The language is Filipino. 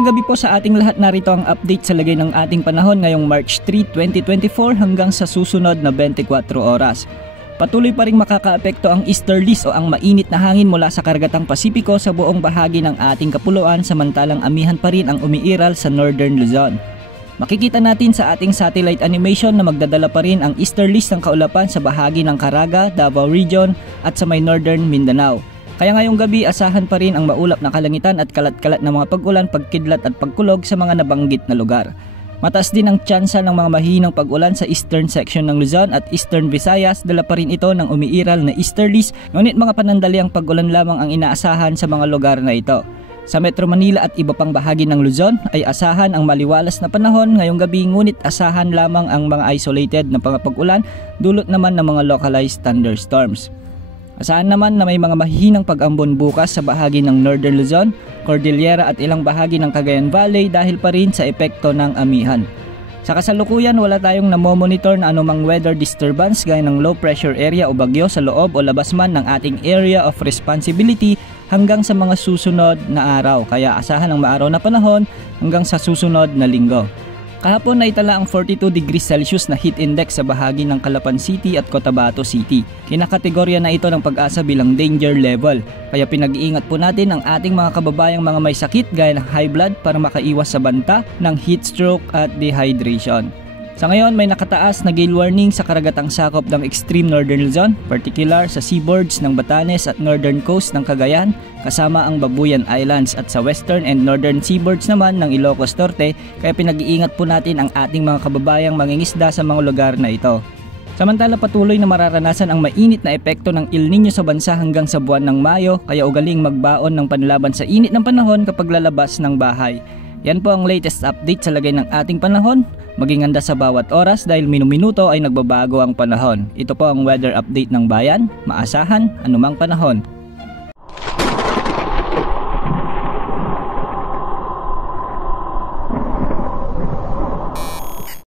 Magandang gabi po sa ating lahat. Narito ang update sa lagay ng ating panahon ngayong March 3, 2024 hanggang sa susunod na 24 oras. Patuloy pa ring makakaapekto ang easterlies o ang mainit na hangin mula sa karagatang Pasipiko sa buong bahagi ng ating kapuluan, samantalang amihan pa rin ang umiiral sa Northern Luzon. Makikita natin sa ating satellite animation na magdadala pa rin ang easterlies ng kaulapan sa bahagi ng Caraga, Davao Region at sa may Northern Mindanao. Kaya ngayong gabi asahan pa rin ang maulap na kalangitan at kalat-kalat na mga pag-ulan, pagkidlat at pagkulog sa mga nabanggit na lugar. Mataas din ang tsansa ng mga mahihinang pag-ulan sa eastern section ng Luzon at eastern Visayas, dala pa rin ito ng umiiral na easterlies, ngunit mga panandaliang pag-ulan lamang ang inaasahan sa mga lugar na ito. Sa Metro Manila at iba pang bahagi ng Luzon ay asahan ang maliwalas na panahon ngayong gabi, ngunit asahan lamang ang mga isolated na pag-ulan, dulot naman ng mga localized thunderstorms. Asahan naman na may mga mahihinang pag-ambon bukas sa bahagi ng Northern Luzon, Cordillera at ilang bahagi ng Cagayan Valley dahil pa rin sa epekto ng amihan. Sa kasalukuyan, wala tayong namomonitor na anumang weather disturbance gaya ng low pressure area o bagyo sa loob o labas man ng ating area of responsibility hanggang sa mga susunod na araw, kaya asahan ang maaraw na panahon hanggang sa susunod na linggo. Kahapon naitala ang 42 degrees Celsius na heat index sa bahagi ng Calapan City at Cotabato City. Kinakategorya na ito ng Pag-asa bilang danger level, kaya pinag-iingat po natin ang ating mga kababayang mga may sakit gaya ng high blood para makaiwas sa banta ng heat stroke at dehydration. Sa ngayon, may nakataas na gale warning sa karagatang sakop ng extreme Northern Luzon, particular sa seaboards ng Batanes at northern coast ng Cagayan, kasama ang Babuyan Islands, at sa western and northern seaboards naman ng Ilocos Norte, kaya pinag-iingat po natin ang ating mga kababayang mangingisda sa mga lugar na ito. Samantala, patuloy na mararanasan ang mainit na epekto ng El Nino sa bansa hanggang sa buwan ng Mayo, kaya ugaling magbaon ng panlaban sa init ng panahon kapag lalabas ng bahay. Yan po ang latest update sa lagay ng ating panahon. Maging handa sa bawat oras dahil minuminuto ay nagbabago ang panahon. Ito po ang weather update ng bayan. Maasahan anumang panahon.